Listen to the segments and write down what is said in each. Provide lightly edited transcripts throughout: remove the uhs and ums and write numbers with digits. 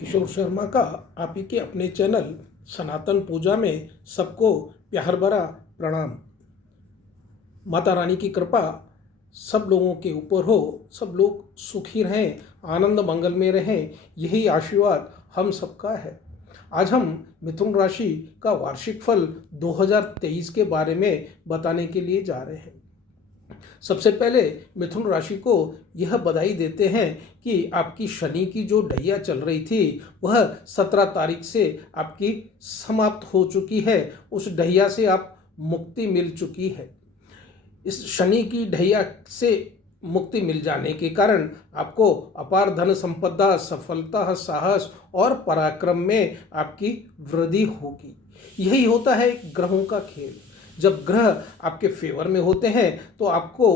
किशोर शर्मा का आप ही के अपने चैनल सनातन पूजा में सबको प्यार भरा प्रणाम। माता रानी की कृपा सब लोगों के ऊपर हो, सब लोग सुखी रहें, आनंद मंगल में रहें, यही आशीर्वाद हम सबका है। आज हम मिथुन राशि का वार्षिक फल 2023 के बारे में बताने के लिए जा रहे हैं। सबसे पहले मिथुन राशि को यह बधाई देते हैं कि आपकी शनि की जो ढैया चल रही थी वह 17 तारीख से आपकी समाप्त हो चुकी है। उस ढैया से आप मुक्ति मिल चुकी है। इस शनि की ढैया से मुक्ति मिल जाने के कारण आपको अपार धन संपदा, सफलता, साहस और पराक्रम में आपकी वृद्धि होगी। यही होता है ग्रहों का खेल। जब ग्रह आपके फेवर में होते हैं तो आपको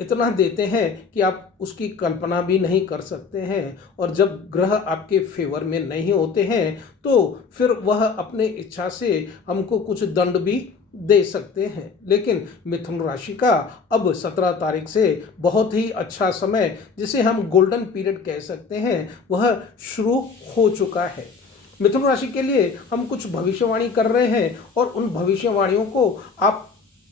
इतना देते हैं कि आप उसकी कल्पना भी नहीं कर सकते हैं, और जब ग्रह आपके फेवर में नहीं होते हैं तो फिर वह अपने इच्छा से हमको कुछ दंड भी दे सकते हैं। लेकिन मिथुन राशि का अब 17 तारीख से बहुत ही अच्छा समय, जिसे हम गोल्डन पीरियड कह सकते हैं, वह शुरू हो चुका है। मिथुन राशि के लिए हम कुछ भविष्यवाणी कर रहे हैं और उन भविष्यवाणियों को आप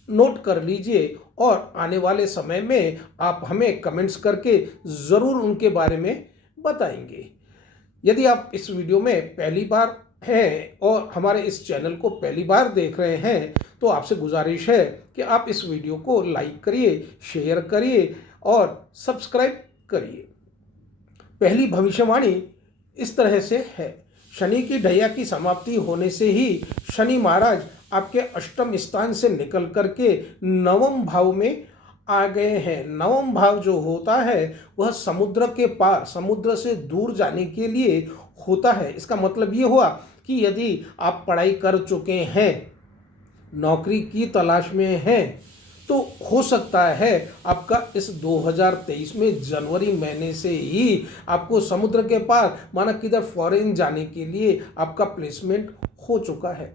नोट कर लीजिए और आने वाले समय में आप हमें कमेंट्स करके ज़रूर उनके बारे में बताएंगे। यदि आप इस वीडियो में पहली बार हैं और हमारे इस चैनल को पहली बार देख रहे हैं तो आपसे गुजारिश है कि आप इस वीडियो को लाइक करिए, शेयर करिए और सब्सक्राइब करिए। पहली भविष्यवाणी इस तरह से है। शनि की ढैया की समाप्ति होने से ही शनि महाराज आपके अष्टम स्थान से निकल करके नवम भाव में आ गए हैं। नवम भाव जो होता है वह समुद्र के पार, समुद्र से दूर जाने के लिए होता है। इसका मतलब ये हुआ कि यदि आप पढ़ाई कर चुके हैं, नौकरी की तलाश में हैं, तो हो सकता है आपका इस 2023 में जनवरी महीने से ही आपको समुद्र के पार, माना किधर फॉरेन जाने के लिए आपका प्लेसमेंट हो चुका है।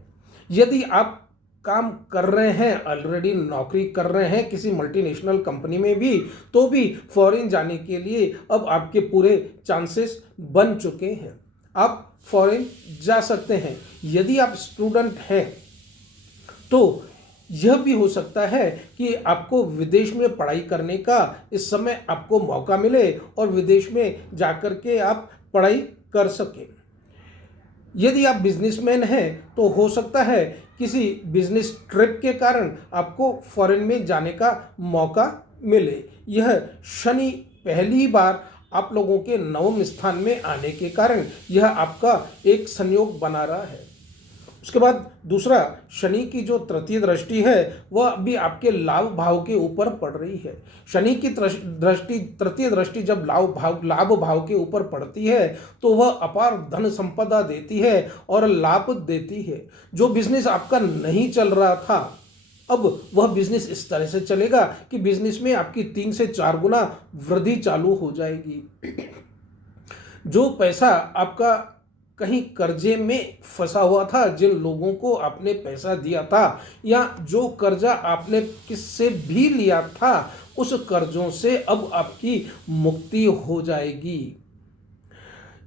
यदि आप काम कर रहे हैं, ऑलरेडी नौकरी कर रहे हैं किसी मल्टीनेशनल कंपनी में भी, तो भी फॉरेन जाने के लिए अब आपके पूरे चांसेस बन चुके हैं। आप फॉरेन जा सकते हैं। यदि आप स्टूडेंट हैं तो यह भी हो सकता है कि आपको विदेश में पढ़ाई करने का इस समय आपको मौका मिले और विदेश में जाकर के आप पढ़ाई कर सकें। यदि आप बिजनेसमैन हैं तो हो सकता है किसी बिजनेस ट्रिप के कारण आपको फॉरेन में जाने का मौका मिले। यह शनि पहली बार आप लोगों के नवम स्थान में आने के कारण यह आपका एक संयोग बना रहा है। उसके बाद दूसरा, शनि की जो तृतीय दृष्टि है वह अभी आपके लाभ भाव के ऊपर पड़ रही है। शनि की दृष्टि, तृतीय दृष्टि जब लाभ भाव के ऊपर पड़ती है तो वह अपार धन संपदा देती है और लाभ देती है। जो बिजनेस आपका नहीं चल रहा था, अब वह बिजनेस इस तरह से चलेगा कि बिजनेस में आपकी 3 से 4 गुना वृद्धि चालू हो जाएगी। जो पैसा आपका कहीं कर्जे में फंसा हुआ था, जिन लोगों को आपने पैसा दिया था, या जो कर्जा आपने किससे भी लिया था, उस कर्जों से अब आपकी मुक्ति हो जाएगी।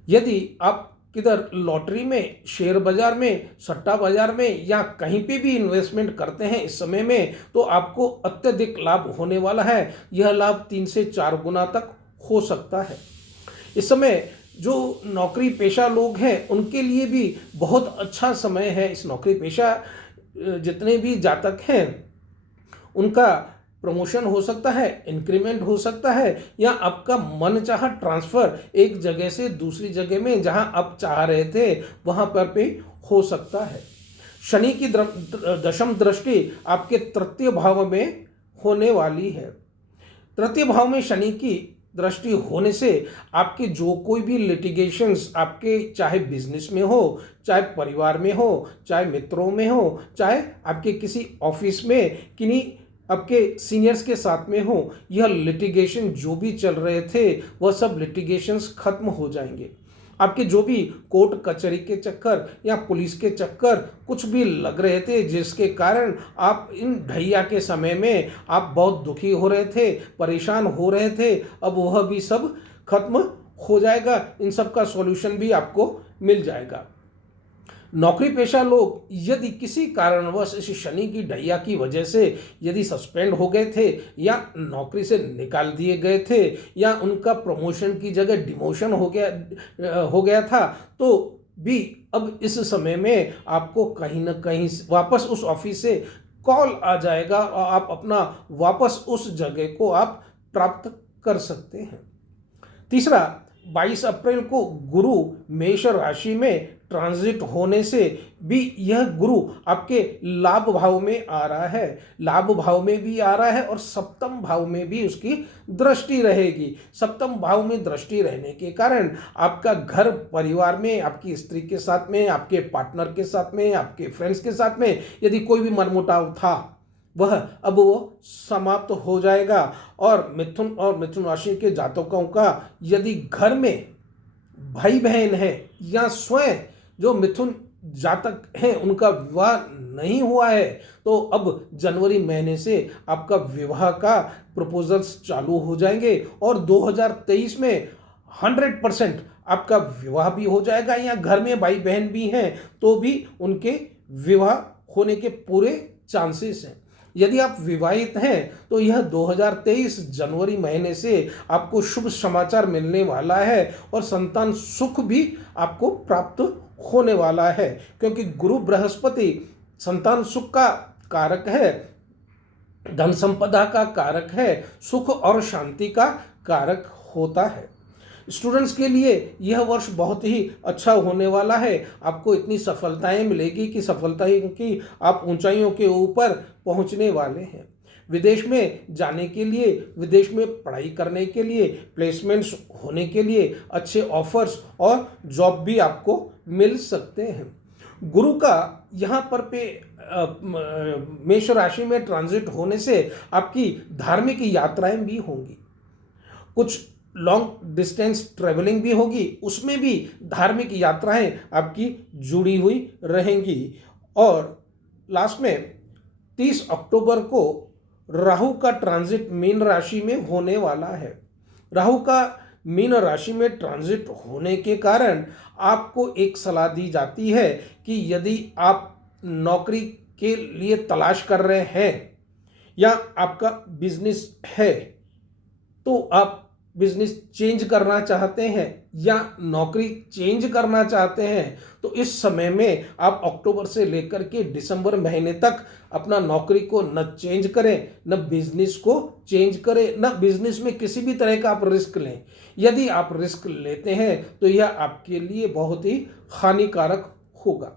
यदि आप किधर लॉटरी में, शेयर बाजार में, सट्टा बाजार में या कहीं पे भी इन्वेस्टमेंट करते हैं इस समय में, तो आपको अत्यधिक लाभ होने वाला है। यह लाभ 3 से 4 गुना तक हो सकता है। इस समय जो नौकरी पेशा लोग हैं उनके लिए भी बहुत अच्छा समय है। इस नौकरी पेशा जितने भी जातक हैं उनका प्रमोशन हो सकता है, इंक्रीमेंट हो सकता है, या आपका मन चाहा ट्रांसफ़र एक जगह से दूसरी जगह में जहां आप चाह रहे थे वहां पर भी हो सकता है। शनि की दशम दृष्टि आपके तृतीय भाव में होने वाली है। तृतीय भाव में शनि की दृष्टि होने से आपके जो कोई भी लिटिगेशंस आपके, चाहे बिजनेस में हो, चाहे परिवार में हो, चाहे मित्रों में हो, चाहे आपके किसी ऑफिस में किन्हीं आपके सीनियर्स के साथ में हो, यह लिटिगेशन जो भी चल रहे थे वह सब लिटिगेशंस खत्म हो जाएंगे। आपके जो भी कोर्ट कचहरी के चक्कर या पुलिस के चक्कर कुछ भी लग रहे थे, जिसके कारण आप इन ढैया के समय में आप बहुत दुखी हो रहे थे, परेशान हो रहे थे, अब वह भी सब खत्म हो जाएगा, इन सब का सॉल्यूशन भी आपको मिल जाएगा। नौकरी पेशा लोग यदि किसी कारणवश इस शनि की ढैया की वजह से यदि सस्पेंड हो गए थे या नौकरी से निकाल दिए गए थे या उनका प्रमोशन की जगह डिमोशन हो गया था, तो भी अब इस समय में आपको कहीं ना कहीं वापस उस ऑफिस से कॉल आ जाएगा और आप अपना वापस उस जगह को आप प्राप्त कर सकते हैं। तीसरा, 22 अप्रैल को गुरु मेष राशि में ट्रांजिट होने से भी यह गुरु आपके लाभ भाव में आ रहा है, लाभ भाव में भी आ रहा है और सप्तम भाव में भी उसकी दृष्टि रहेगी। सप्तम भाव में दृष्टि रहने के कारण आपका घर परिवार में, आपकी स्त्री के साथ में, आपके पार्टनर के साथ में, आपके फ्रेंड्स के साथ में यदि कोई भी मनमुटाव था वह अब वो समाप्त हो जाएगा। और मिथुन राशि के जातकों का यदि घर में भाई बहन है या स्वयं जो मिथुन जातक हैं उनका विवाह नहीं हुआ है, तो अब जनवरी महीने से आपका विवाह का प्रपोजल्स चालू हो जाएंगे और 2023 में 100% आपका विवाह भी हो जाएगा। या घर में भाई बहन भी हैं तो भी उनके विवाह होने के पूरे चांसेस हैं। यदि आप विवाहित हैं तो यह 2023 जनवरी महीने से आपको शुभ समाचार मिलने वाला है और संतान सुख भी आपको प्राप्त होने वाला है, क्योंकि गुरु बृहस्पति संतान सुख का कारक है, धन संपदा का कारक है, सुख और शांति का कारक होता है। स्टूडेंट्स के लिए यह वर्ष बहुत ही अच्छा होने वाला है। आपको इतनी सफलताएं मिलेगी कि सफलताएं की आप ऊंचाइयों के ऊपर पहुंचने वाले हैं। विदेश में जाने के लिए, विदेश में पढ़ाई करने के लिए, प्लेसमेंट्स होने के लिए अच्छे ऑफर्स और जॉब भी आपको मिल सकते हैं। गुरु का यहाँ पर मेष राशि में ट्रांजिट होने से आपकी धार्मिक यात्राएं भी होंगी, कुछ लॉन्ग डिस्टेंस ट्रेवलिंग भी होगी, उसमें भी धार्मिक यात्राएं आपकी जुड़ी हुई रहेंगी। और लास्ट में 30 अक्टूबर को राहु का ट्रांजिट मीन राशि में होने वाला है। राहु का मीन राशि में ट्रांजिट होने के कारण आपको एक सलाह दी जाती है कि यदि आप नौकरी के लिए तलाश कर रहे हैं या आपका बिजनेस है, तो आप बिजनेस चेंज करना चाहते हैं या नौकरी चेंज करना चाहते हैं, तो इस समय में आप अक्टूबर से लेकर के दिसंबर महीने तक अपना नौकरी को न चेंज करें, न बिजनेस को चेंज करें, न बिजनेस में किसी भी तरह का आप रिस्क लें। यदि आप रिस्क लेते हैं तो यह आपके लिए बहुत ही हानिकारक होगा।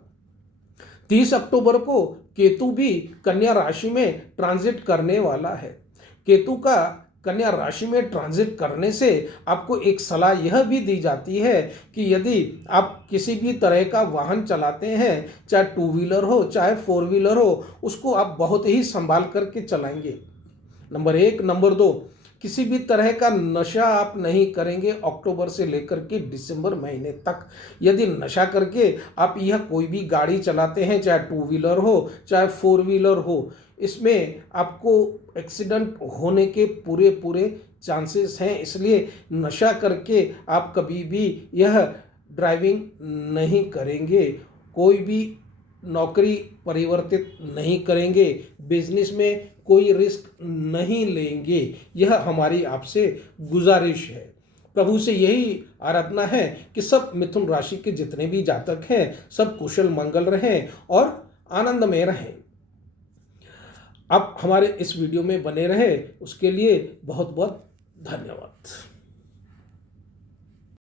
30 अक्टूबर को केतु भी कन्या राशि में ट्रांजिट करने वाला है। केतु का कन्या राशि में ट्रांजिट करने से आपको एक सलाह यह भी दी जाती है कि यदि आप किसी भी तरह का वाहन चलाते हैं, चाहे 2 व्हीलर हो चाहे 4 व्हीलर हो, उसको आप बहुत ही संभाल करके चलाएंगे। नंबर 1। नंबर 2, किसी भी तरह का नशा आप नहीं करेंगे अक्टूबर से लेकर के दिसंबर महीने तक। यदि नशा करके आप यह कोई भी गाड़ी चलाते हैं, चाहे 2 व्हीलर हो चाहे 4 व्हीलर हो, इसमें आपको एक्सीडेंट होने के पूरे चांसेस हैं। इसलिए नशा करके आप कभी भी यह ड्राइविंग नहीं करेंगे, कोई भी नौकरी परिवर्तित नहीं करेंगे, बिजनेस में कोई रिस्क नहीं लेंगे। यह हमारी आपसे गुजारिश है। प्रभु से यही आराधना है कि सब मिथुन राशि के जितने भी जातक हैं सब कुशल मंगल रहें और आनंद में रहें। आप हमारे इस वीडियो में बने रहे उसके लिए बहुत बहुत धन्यवाद।